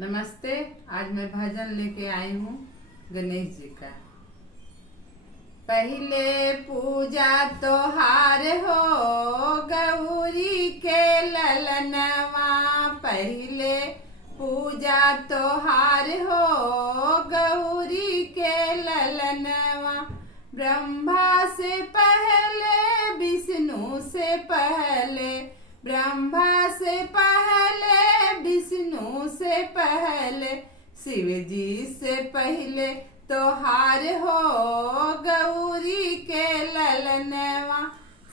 नमस्ते। आज मैं भजन लेके आई हूँ गणेश जी का। पहले पूजा तोहार हो गौरी के ललनवा, पहले पूजा तोहार हो गौरी के ललनवा। ब्रह्मा से पहले विष्णु से पहले, ब्रह्मा से पहले विष्णु से पहले, शिव जी से पहले तोहार हो गौरी के ललनवा।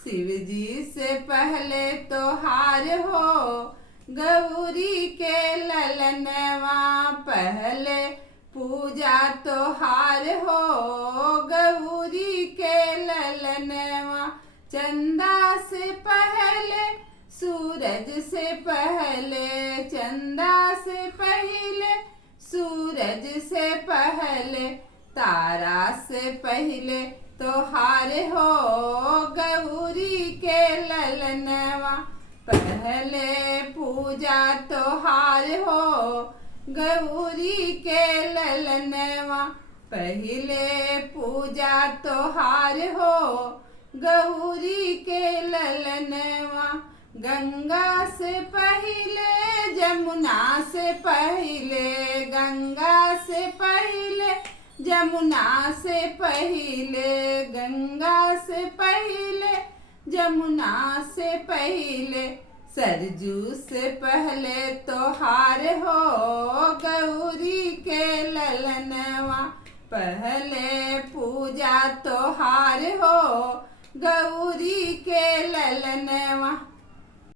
शिव जी से पहले तोहार हो गौरी के ललनवा। पहले पूजा तोहार हो गौरी के ललनवा। चंदा से पहले सूरज से पहले, चंदा से पहले सूरज से पहले, तारा से पहले तोहार हो गौरी के ललनवा। पहले पूजा तोहार हो गौरी के ललनवा। पहले पूजा तोहार हो गौरी के ललनवा। गंगा से पहले जमुना से पहले, गंगा से पहले जमुना से पहले, गंगा से पहले जमुना से पहले, सरजू से पहले तोहार हो गौरी के ललनवा। पहले पूजा तोहार हो गौरी के ललनवा।